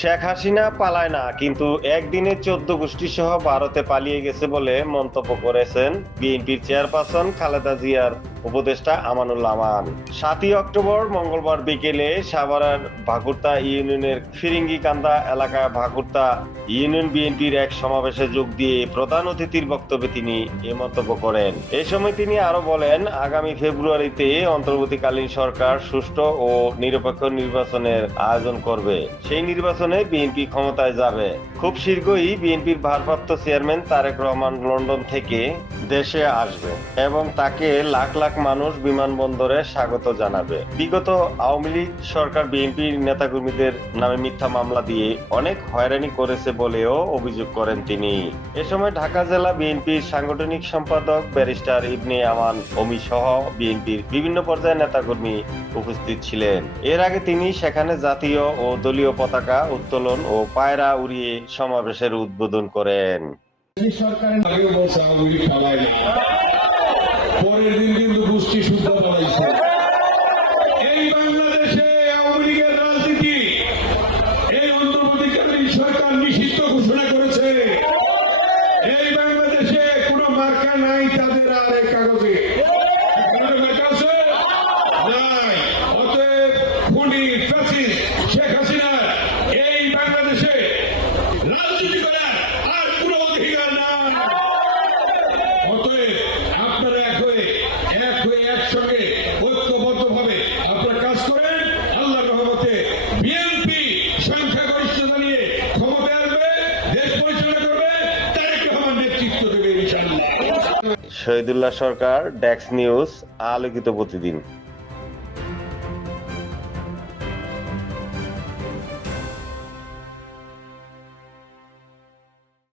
শেখ হাসিনা পালায় না, কিন্তু একদিনে 14 গোষ্ঠী সহ ভারতে পালিয়ে গেছে বলে মন্তব্য করেছেন বিএনপির চেয়ারপারসন খালেদা জিয়ার উপদেষ্টা আমানুল্লাহ আমান। 7ই অক্টোবর মঙ্গলবার বিকেলে সাভারের ভাকুরতা ইউনিয়নের ফিরিঙ্গিকান্দা এলাকায় ভাকুরতা ইউনিয়ন বিএনপির এক সমাবেশে যোগ দিয়ে প্রধান অতিথির বক্তব্যে তিনি এ মন্তব্য করেন। এ সময় তিনি আরো বলেন, আগামী ফেব্রুয়ারিতে অন্তর্বর্তীকালীন সরকার সুষ্ঠু ও নিরপেক্ষ নির্বাচনের আয়োজন করবে। সেই নির্বাচনে বিএনপি ক্ষমতায় যাবে। খুব শীঘ্রই বিএনপির ভারপ্রাপ্ত চেয়ারম্যান তারেক রহমান লন্ডন থেকে দেশে আসবে এবং তাকে লাখ লাখ মানুষ বিমানবন্দরে স্বাগত জানাবে। বিগত আওয়ামী লীগ সরকার বিএনপির নেতাকর্মীদের নামে মিথ্যা মামলা দিয়ে অনেক হয়রানি করেছে বলেও অভিযোগ করেন তিনি। এ সময় ঢাকা জেলা বিএনপির সাংগঠনিক সম্পাদক ব্যারিস্টার ইবনে আমান অমি সহ বিএনপির বিভিন্ন পর্যায়ের নেতাকর্মী উপস্থিত ছিলেন। এর আগে তিনি সেখানে জাতীয় ও দলীয় পতাকা উত্তোলন ও পায়রা উড়িয়ে সমাবেশের উদ্বোধন করেন। পরের দিন কিন্তু গোষ্ঠী শুদ্ধ পালাইছে। এই বাংলাদেশে আওয়ামী লীগের রাজনীতি এই অন্তর্বর্তীকালীন সরকার নিষিদ্ধ ঘোষণা করেছে। এই বাংলাদেশে কোন মার্কা নাই তাদের আর এই কাগজে নাই। অতএব খুনি ফ্যাসিস্ট শেখ হাসিনা এই বাংলাদেশে রাজনীতি করার আর কোন অধিকার নাই। অতএব আপনারা এক হয়ে একসঙ্গে ঐক্যবদ্ধভাবে আপনারা কাজ করেন। আল্লাহর রহমতে বিএনপি সংখ্যাগরিষ্ঠতা নিয়ে ক্ষমতায় আসবে, দেশ পরিচালনা করবে, তারেক রহমান নেতৃত্ব দেবে ইনশাআল্লাহ। শহীদুল্লাহ সরকার, ডেস্ক নিউজ, আলোকিত প্রতিদিন।